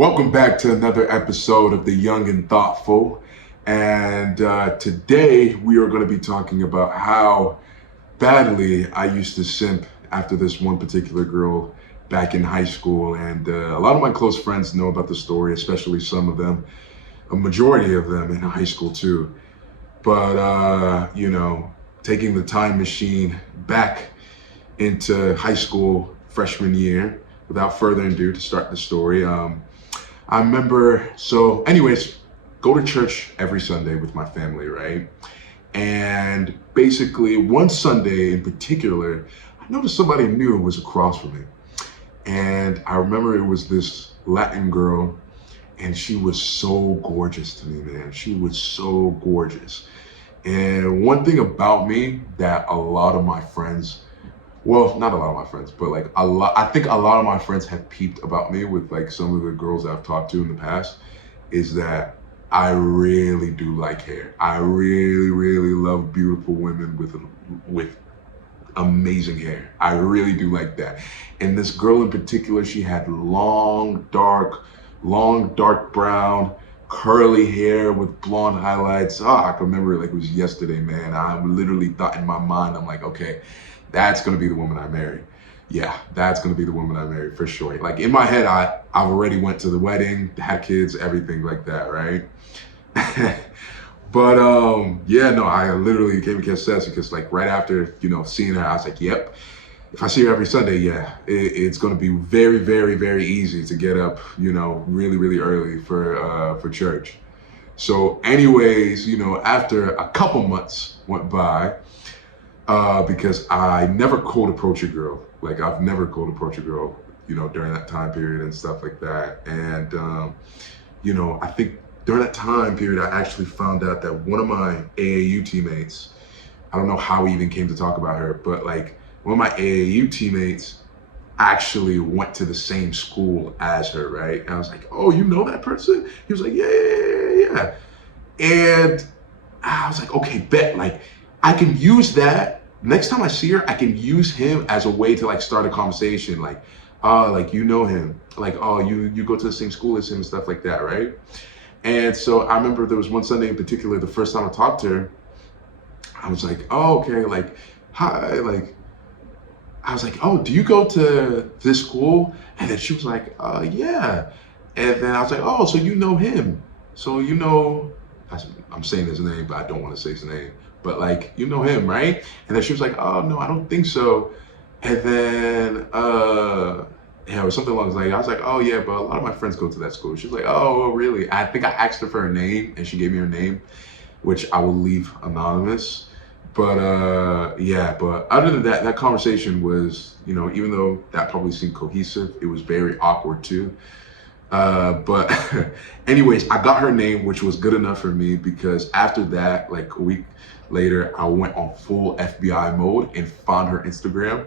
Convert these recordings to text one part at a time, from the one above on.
Welcome back to another episode of The Young and Thoughtful. And today we are going to be talking about how badly I used to simp after this one particular girl back in high school. And a lot of my close friends know about the story, especially some of them, a majority of them in high school too. But, taking the time machine back into high school freshman year, without further ado, to start the story. I remember, go to church every Sunday with my family, right? And basically, one Sunday in particular, I noticed somebody new was across from me. And I remember it was this Latin girl, and she was so gorgeous to me, man. She was so gorgeous. And one thing about me that a lot of my friends, well, not a lot of my friends, but like I think a lot of my friends have peeped about me with like some of the girls I've talked to in the past, is that I really do like hair. I really, really love beautiful women with amazing hair. I really do like that. And this girl in particular, she had long, dark brown, curly hair with blonde highlights. I can remember it like it was yesterday, man. I literally thought in my mind, I'm like, okay, that's gonna be the woman I marry. Yeah, that's gonna be the woman I marry for sure. Like in my head, I've already went to the wedding, had kids, everything like that, right? But I literally came to Kansas because like right after seeing her, I was like, yep. If I see her every Sunday, it's gonna be very, very, very easy to get up, really, really early for church. So, anyways, after a couple months went by. Because I never cold approach a girl. Like I've never cold approach a girl, during that time period and stuff like that. And, I think during that time period, I actually found out that one of my AAU teammates, I don't know how we even came to talk about her, but like one of my AAU teammates actually went to the same school as her, right? And I was like, oh, you know that person? He was like, yeah. And I was like, okay, bet, like I can use that. Next time I see her, I can use him as a way to like start a conversation, like you know him, like, oh, you go to the same school as him and stuff like that, right? And so I remember there was one Sunday in particular, the first time I talked to her, I was like, oh, okay, like, hi, like, I was like, oh, do you go to this school? And then she was like, yeah. And then I was like, oh, so you know him. So I'm saying his name, but I don't want to say his name. But like, you know him, right? And then she was like, oh, no, I don't think so. And then, it was something along those lines. I was like, oh, yeah, but a lot of my friends go to that school. She was like, oh, really? I think I asked her for her name, and she gave me her name, which I will leave anonymous. But but other than that, that conversation was, even though that probably seemed cohesive, it was very awkward too. But anyways, I got her name, which was good enough for me because after that, like a week later, I went on full FBI mode and found her Instagram.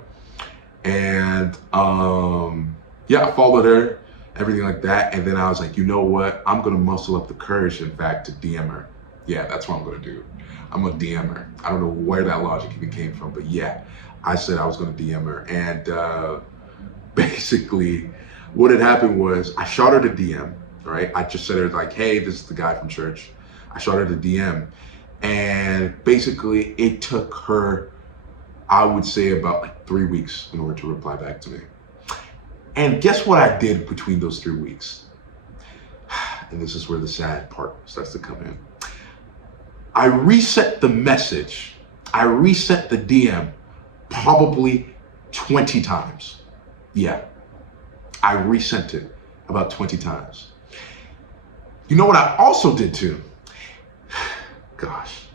And I followed her, everything like that. And then I was like, you know what? I'm going to muscle up the courage, in fact, to DM her. Yeah, that's what I'm going to do. I'm going to DM her. I don't know where that logic even came from, but yeah, I said I was going to DM her. And basically, what had happened was I shot her to DM, right? I just said her like, hey, this is the guy from church. I shot her to DM. And basically, it took her, I would say, about like 3 weeks in order to reply back to me. And guess what I did between those 3 weeks? And this is where the sad part starts to come in. I reset the message. I reset the DM probably 20 times. Yeah, I resent it about 20 times. You know what I also did too? Gosh,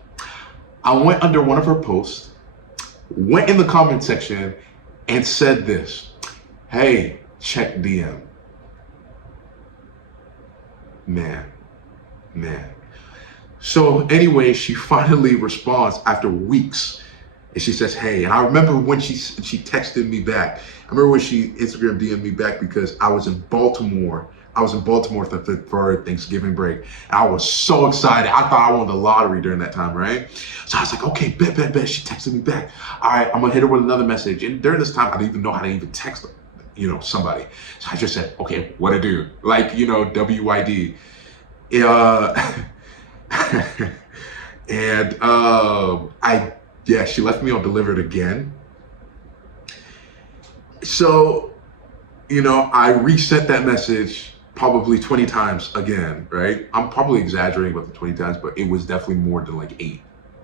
I went under one of her posts, went in the comment section and said this, hey, check DM. Man. So anyway, she finally responds after weeks. And she says, hey, and I remember when she texted me back. I remember when she Instagram DM'd me back because I was in Baltimore. For Thanksgiving break. And I was so excited. I thought I won the lottery during that time, right? So I was like, okay, bet. She texted me back. All right, I'm gonna hit her with another message. And during this time, I didn't even know how to even text her. somebody. So I just said, okay, what to do? Like, WYD. Uh, and she left me on delivered again. So, I resent that message probably 20 times again, right? I'm probably exaggerating with the 20 times, but it was definitely more than like 8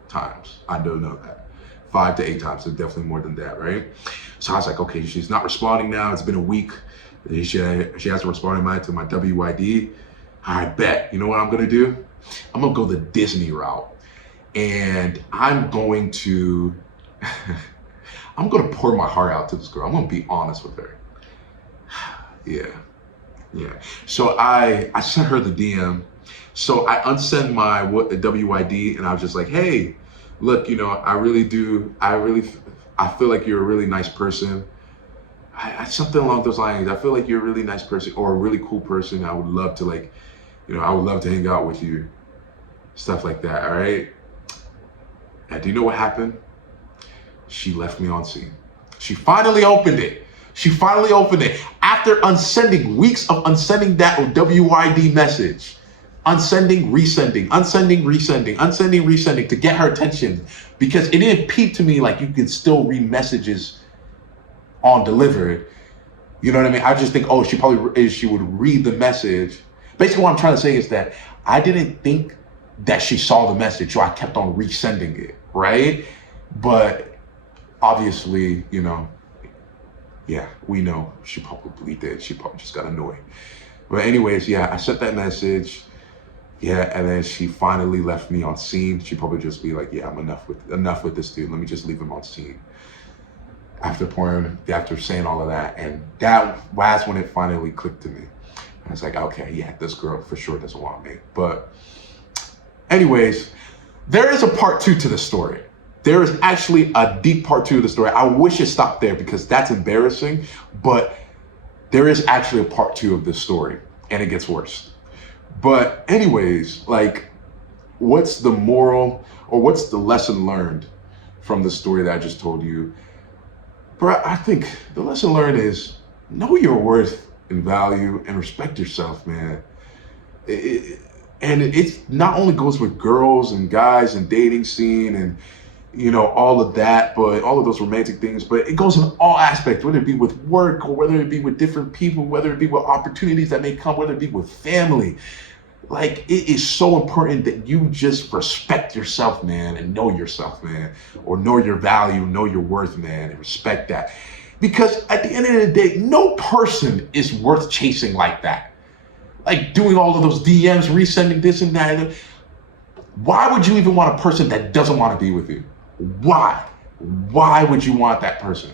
times. I don't know that. 5 to 8 times, it's definitely more than that, right? So I was like, okay, she's not responding now. It's been a week. She hasn't responded to my WYD. I bet. You know what I'm gonna do? I'm gonna go the Disney route, and I'm going to pour my heart out to this girl. I'm gonna be honest with her. Yeah. So I sent her the DM. So I unsend my WYD, and I was just like, hey, look, I feel like you're a really nice person. Something along those lines. I feel like you're a really nice person or a really cool person. I would love to I would love to hang out with you. Stuff like that, all right? And do you know what happened? She left me on scene. She finally opened it. After weeks of unsending that WYD message. Unsending, resending to get her attention, because it didn't peep to me like you could still read messages on delivered. You know what I mean? I just think, she would read the message. Basically what I'm trying to say is that I didn't think that she saw the message, so I kept on resending it, right? But obviously, we know she probably did. She probably just got annoyed. But anyways, I sent that message. And then she finally left me on scene. She probably just be like, I'm enough with this dude. Let me just leave him on scene. After saying all of that, and that was when it finally clicked to me. I was like, okay, this girl for sure doesn't want me. But anyways, there is a part 2 to the story. There is actually a deep part 2 of the story. I wish it stopped there because that's embarrassing, but there is actually a part 2 of this story, and it gets worse. But anyways, what's the moral or what's the lesson learned from the story that I just told you? But I think the lesson learned is know your worth and value and respect yourself, man. And it not only goes with girls and guys and dating scene and all of that, but all of those romantic things, but it goes in all aspects, whether it be with work or whether it be with different people, whether it be with opportunities that may come, whether it be with family. It is so important that you just respect yourself, man, and know yourself, man, or know your value, know your worth, man, and respect that. Because at the end of the day, no person is worth chasing like that. Doing all of those DMs, resending this and that. Why would you even want a person that doesn't want to be with you? Why? Why would you want that person?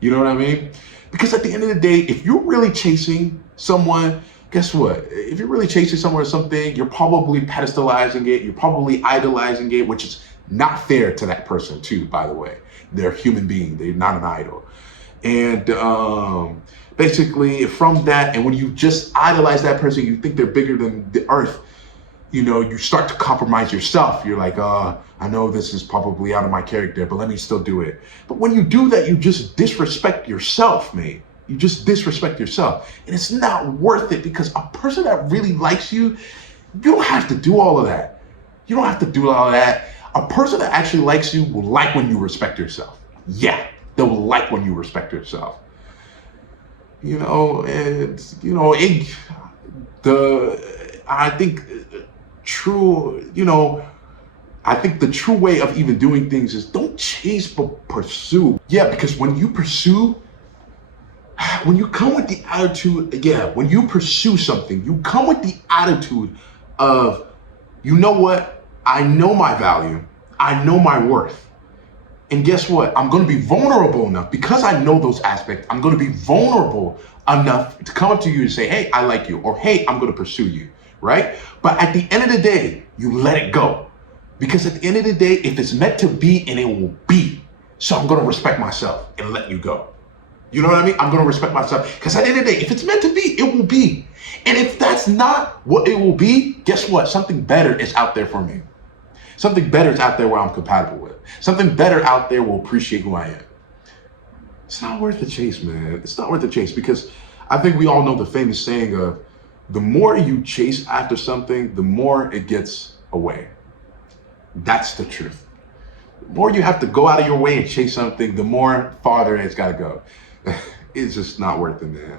You know what I mean? Because at the end of the day, if you're really chasing someone, guess what? If you're really chasing someone or something, you're probably pedestalizing it. You're probably idolizing it, which is not fair to that person too, by the way. They're a human being. They're not an idol. And basically from that, and when you just idolize that person, you think they're bigger than the earth, you start to compromise yourself. You're like, I know this is probably out of my character, but let me still do it. But when you do that, you just disrespect yourself, mate. You just disrespect yourself. And it's not worth it, because a person that really likes you, you don't have to do all of that. You don't have to do all of that. A person that actually likes you will like when you respect yourself. Yeah, they will like when you respect yourself. I think the true way of even doing things is don't chase but pursue. Yeah, because when you come with the attitude, when you pursue something, you come with the attitude of, you know what? I know my value. I know my worth. And guess what? I'm going to be vulnerable enough, because I know those aspects. I'm going to be vulnerable enough to come up to you and say, hey, I like you, or hey, I'm going to pursue you, right? But at the end of the day, you let it go. Because at the end of the day, if it's meant to be, and it will be. So I'm going to respect myself and let you go. You know what I mean? I'm going to respect myself, because at the end of the day, if it's meant to be, it will be. And if that's not what it will be, guess what? Something better is out there for me. Something better is out there where I'm compatible with. Something better out there will appreciate who I am. it's not worth the chase, man. It's not worth the chase because I think we all know the famous saying of the more you chase after something, the more it gets away. That's the truth. The more you have to go out of your way and chase something, the more farther it's got to go. It's just not worth it, man.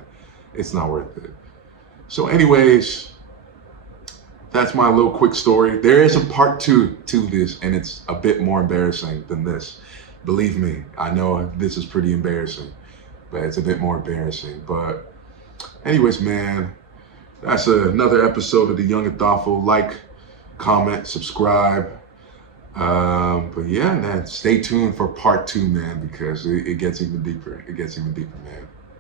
It's not worth it. So, anyways, that's my little quick story. There is a part two to this, and it's a bit more embarrassing than this. Believe me, I know this is pretty embarrassing, but it's a bit more embarrassing. But anyways, man, that's another episode of The Young and Thoughtful. Like, comment, subscribe. But yeah, man, stay tuned for part two, man, because it gets even deeper. It gets even deeper, man.